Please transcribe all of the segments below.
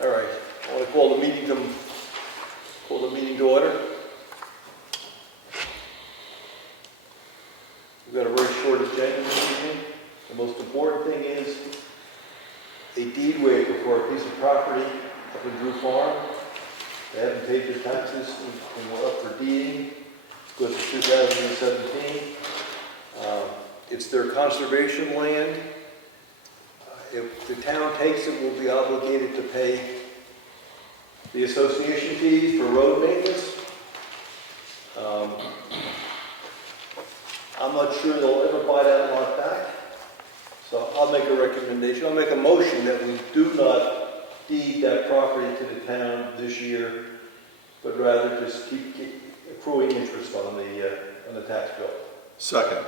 All right, I want to call the meeting to order. We've got a very short agenda this evening. The most important thing is a deed waiver for a piece of property up in Drew Farm. They haven't paid their taxes and we're up for deeding. Goes to 2017. It's their conservation land. If the town takes it, we'll be obligated to pay the association fees for road maintenance. I'm not sure they'll ever buy that lot back. So I'll make a recommendation. I'll make a motion that we do not deed that property to the town this year, but rather just keep accruing interest on the tax bill. Second.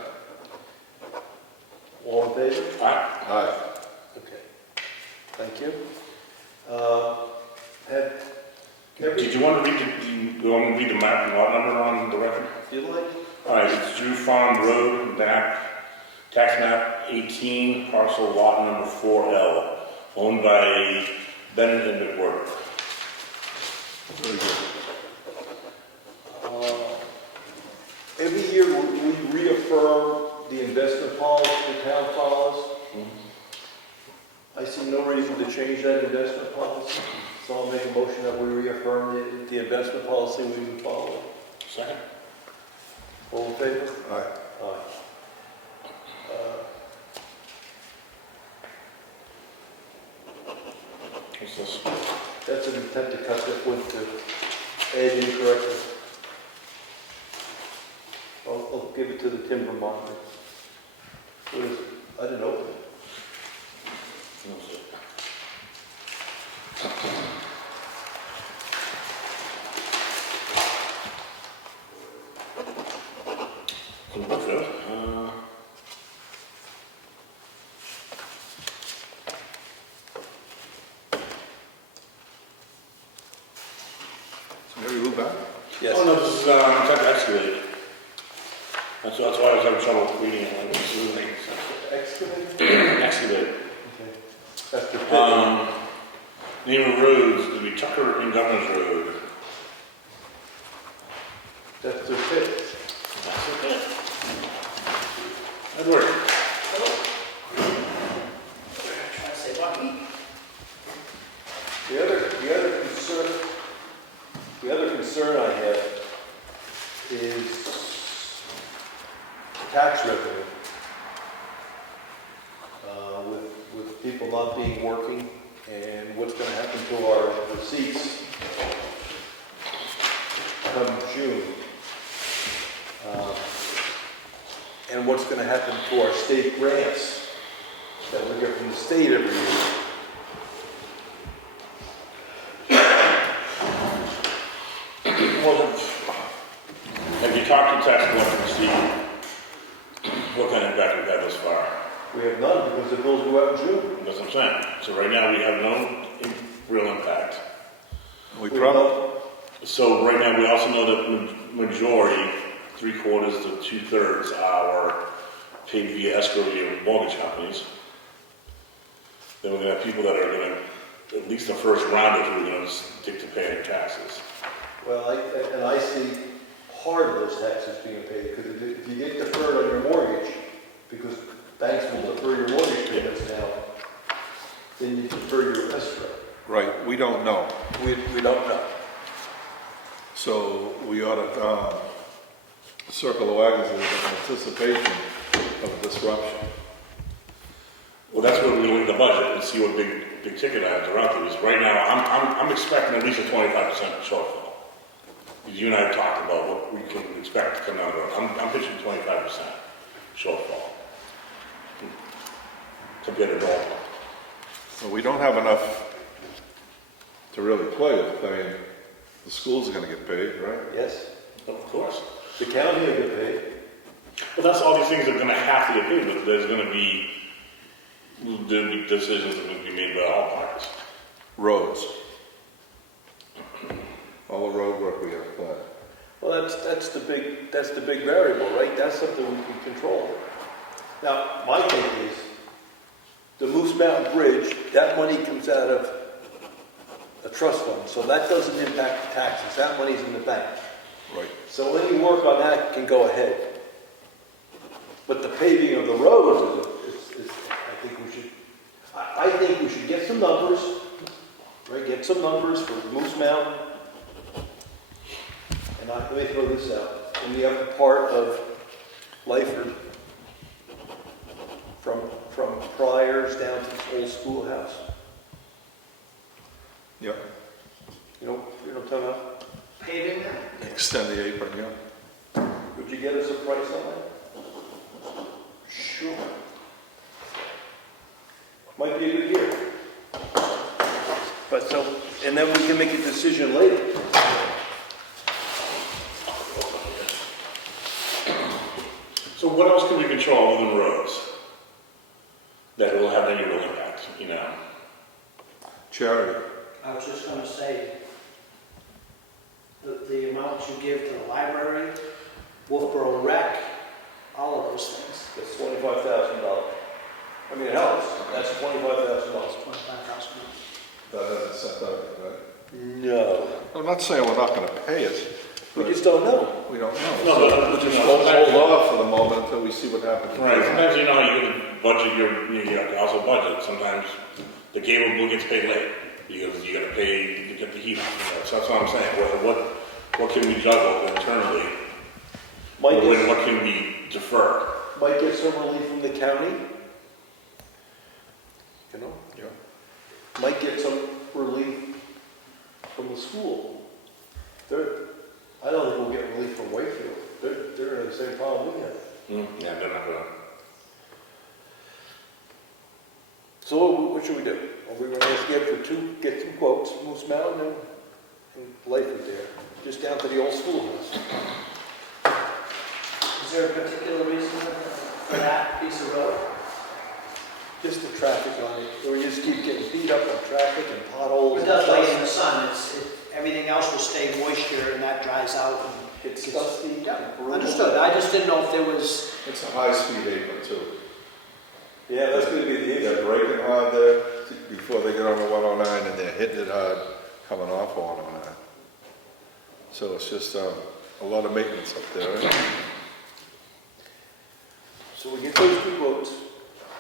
All in favor? Aye. Aye. Okay. Thank you. Did you want to read the map and lot number on the record? If you like. All right, it's Drew Farm Road, map, tax map 18, parcel lot number 4L, owned by Bennett and McWhirter. Very good. Every year we reaffirm the investment policy the town follows. I see no reason to change that investment policy, so I'll make a motion that we reaffirm the investment policy we've been following. Second. All in favor? Aye. Aye. What's this? That's an intent to cut that wood to add incorrectly. I'll give it to the timber monger. What is it? I didn't open it. What's it? From Brookfield. So maybe move back? Yes. Oh no, this is intent to excavate. That's why I was having trouble reading it. Like, this is Excavated? excavate. Okay. That's the pit. Name of roads, to be Tucker and Governor's Road. That's the pit. That's it. That'd work. Trying to say lucky. The other concern I have is tax revenue. With people not being working and what's going to happen to our receipts come June. And what's going to happen to our state grants that we get from the state every year. Well, have you talked to tax collector Steve? What kind of impact we've had thus far? We have none because the bills go out in June. That's what I'm saying. So right now we have no real impact. We probably, So right now we also know that majority, 3/4 to 2/3 are paid via escrow via mortgage companies. Then we're gonna have people that are gonna, at least the first round or two, are gonna stick to paying their taxes. Well, I see part of those taxes being paid, because if you get deferred on your mortgage, because banks will defer your mortgage payments now, then you defer your escrow. right, we don't know. We don't know. So we ought to circle the wagons in anticipation of disruption. Well, that's where we look at the budget and see what big ticket items are out there. Because right now, I'm expecting at least a 25% shortfall. Because you and I have talked about what we can expect to come out of it. I'm pitching 25% shortfall compared to normal. So we don't have enough to really play with. I mean, the schools are going to get paid, right? Yes? Of course. The county will get paid. Well, that's all these things that are going to have to get paid, but there's going to be decisions that will be made by all parties. Roads. All the road work we have planned. Well, that's the big variable, right? That's something we can control. Now, my take is, the Moose Mountain Bridge, that money comes out of a trust fund, so that doesn't impact the taxes, that money's in the bank. Right. So any work on that can go ahead. But the paving of the roads is I think we should get some numbers, right, get some numbers for Moose Mountain. And let me throw this out, in the upper part of Lyford, from Pryor's down to the old schoolhouse. Yeah, You know what I'm talking about? Paving that? extend the apron, yeah. Would you get us a price on that? Sure. Might be a good year. But so, and then we can make a decision later. So what else can we control other than roads? That will have any real impact, you know? Charity. I was just gonna say, the amounts you give to the library, Wolfboro Rec, all of those things. That's $25,000. I mean, it helps. That's $25,000. $25,000. That hasn't set up yet, right? No. I'm not saying we're not gonna pay it. We but just don't know. We don't know. No, So but, we'll just you know, hold off for the moment until we see what happens. Right, sometimes you know how you can budget you have to also budget. Sometimes the cable bill gets paid late because you gotta pay to get the heat on. You know? So that's what I'm saying. What can we juggle internally? Might Or get, what can we defer? might get some relief from the county. You know? Yeah. Might get some relief from the school. I don't think we'll get relief from Wakefield. They're in the same problem we have. Yeah, they're not gonna. So what should we do? Are we going to get some quotes, Moose Mountain and Layford there, just down to the old schoolhouse? Is there a particular reason for that piece of road? Just the traffic on it, or you just keep getting beat up on traffic and potholes. It does lay in the sun, everything else will stay moisture and that dries out and It's dusty. Yeah, brutal. understood. I just didn't know if there was, It's a high-speed apron too. Yeah, that's going to be the They're issue. braking hard there before they get on the 109, and they're hitting it hard coming off 109. So it's just a lot of maintenance up there. Right? So we get those two quotes.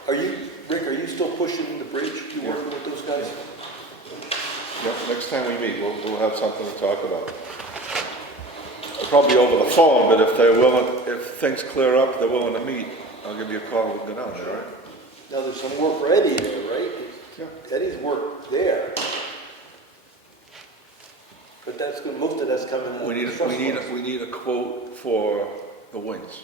Rick, are you still pushing the bridge? You Yeah. working with those guys? Yep, next time we meet, we'll have something to talk about. Probably over the phone, but if things clear up, they're willing to meet, I'll give you a call, we'll go down there, right? Now, there's some work for Eddie there, right? Yeah. Eddie's work there. But most of that's coming out. We need a quote for the wings.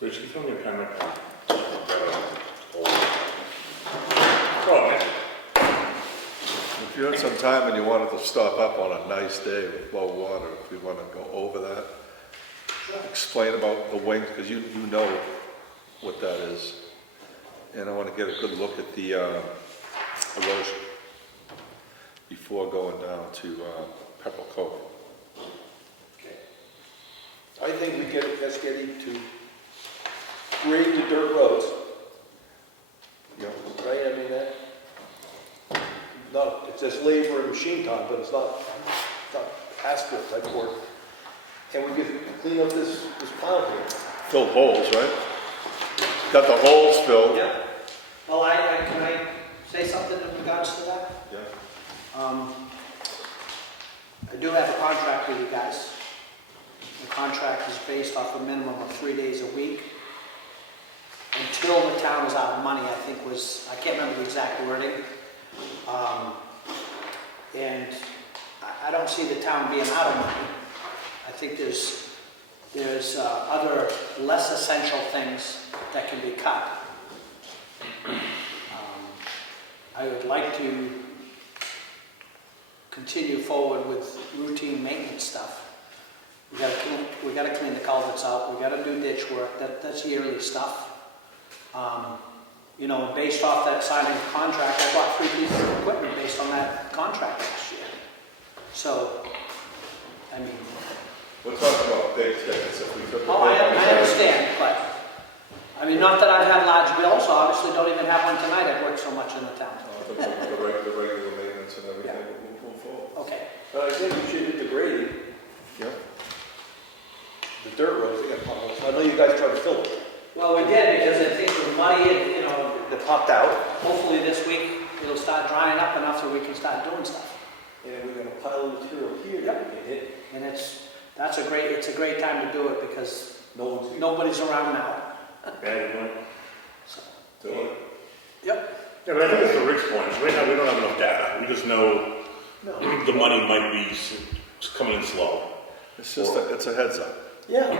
Rich, can you throw me a pen right now? Oh, man. If you had some time and you wanted to stop up on a nice day with low water, if we want to go over that, explain about the wings, because you know what that is. And I want to get a good look at the erosion before going down to Pepper Cove. Okay. I think we ask Eddie to grade the dirt roads, Yeah. right? I mean, it's just labor and machine time, but it's not asphalt type work. And we can clean up this pile here. Fill holes, right? Got the holes filled. yeah. Well, can I say something in regards to that? Yeah. I do have a contract with you guys. The contract is based off a minimum of 3 days a week. Until the town is out of money, I think I can't remember the exact wording. And I don't see the town being out of money. I think there's other less essential things that can be cut. I would like to continue forward with routine maintenance stuff. We gotta clean the culverts out. We gotta do ditch work. That's yearly stuff. Based off that signing of contract, I bought 3 pieces of equipment based on that contract last year. So, I mean, We'll talk about big tickets if we took. I understand, but, not that I've had large bills, obviously don't even have one tonight, I've worked so much in the town. The regular maintenance and everything will move forward. Okay. But I think we should hit the grading, Yeah. the dirt roads, they got potholes. I know you guys tried to fill it. Well, we did, because I think the money, you know, They popped out, hopefully this week, it'll start drying up enough so we can start doing stuff. and then we're gonna pile of material here that we can hit. And it's a great time to do it, because No one's. nobody's around now. Yeah, you know. So, Do it. yep. Yeah, but I think it's the Rick's point. Right now, we don't have enough data. We just know No. the money might be coming in slow. It's just, it's a heads up. Yeah,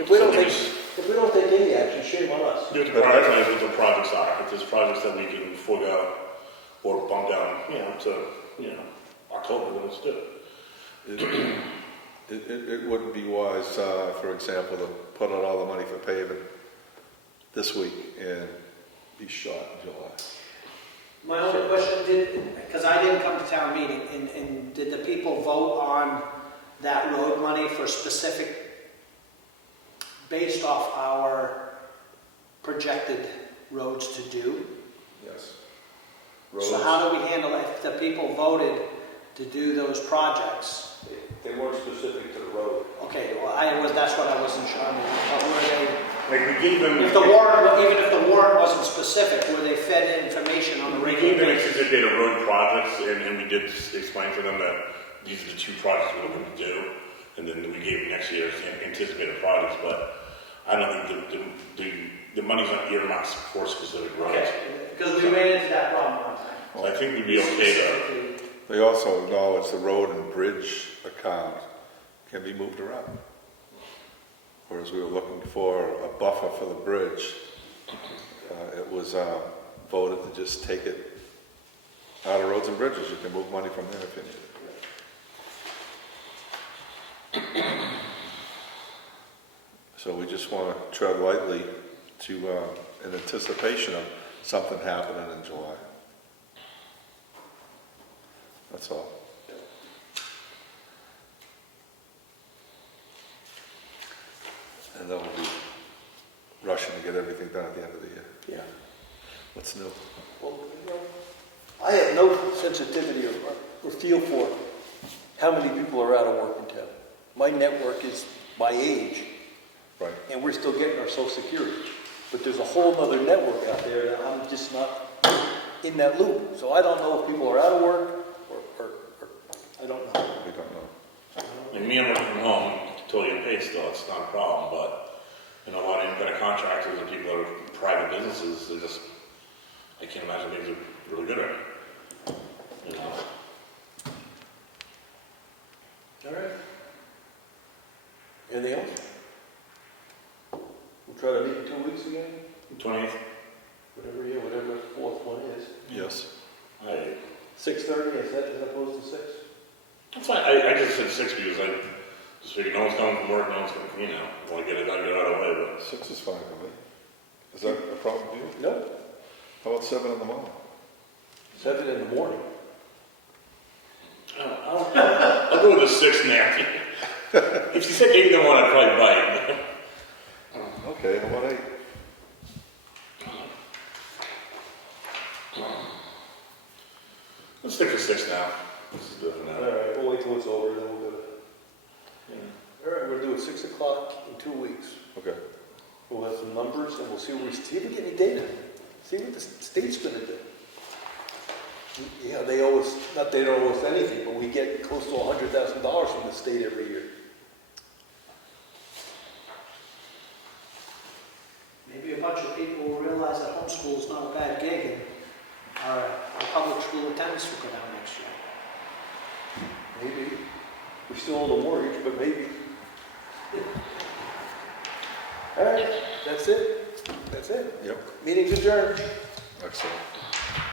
if we don't So take, if we don't take any action, shame on us. You have to prioritize what the projects are. If there's projects that we can forego or bump down, to, October, then let's do it. It wouldn't be wise, for example, to put out all the money for paving this week and be shot in July. My only question, because I didn't come to town meeting, and did the people vote on that road money for specific, based off our projected roads to do? Yes. So how do we handle it if the people voted to do those projects? They weren't specific to the road. Okay, well, that's what I wasn't sure. I mean, were Like we gave them, they, even if the warrant wasn't specific, were they fed information on the we regular gave them a basis? certificate of road projects, and we did explain to them that these are the two projects we're looking to do, and then we gave them next year's anticipated projects. But I don't think the money's not earmarked for specific roads. Okay, because we ran into that problem one time. So I think we'd be okay to. Specifically. They also acknowledge the road and bridge account can be moved around. Whereas we were looking for a buffer for the bridge, it was voted to just take it out of roads and bridges. You can move money from there if you need it. So we just want to tread lightly in anticipation of something happening in July. That's all. And then we'll be rushing to get everything done at the end of the year. Yeah. What's new? Well, I have no sensitivity or feel for how many people are out of work in town. My network is my age, Right. and we're still getting our social security. But there's a whole other network out there that I'm just not in that loop. So I don't know if people are out of work or I don't know. We don't know. Like me, I'm working from home, totally paid still, it's not a problem, but, a lot of independent contractors and people that are private businesses, I can't imagine things are really good at it. All right. Anything else? We'll try to meet in 2 weeks again, 28th, whatever the fourth one is. Yes. 6:30, is that as opposed to 6? That's fine, I just said 6 because I just figured no one's coming from work, no one's coming from me now. I want to get it out of the way, 6 is fine with me. Is that a problem for you? No, How about 7 in the morning? 7 in the morning. but I'll go with the 6 now. If you said 8 in the morning, I'd probably bite. Okay, how about 8? Let's stick with 6 now. This is good for All now. right, we'll wait till it's over, then we'll do it. All right, we'll do it 6 o'clock in 2 weeks. Okay. We'll have some numbers and we'll see if we get any data. See what the state's gonna do. Yeah, they owe us, not they don't owe us anything, but we get close to $100,000 from the state every year. Maybe a bunch of people will realize that homeschool is not a bad gig, and our public school attendance will go down next year. Maybe. We still owe the mortgage, but maybe. All right, that's it. That's it. Yep. Meeting's adjourned. Excellent.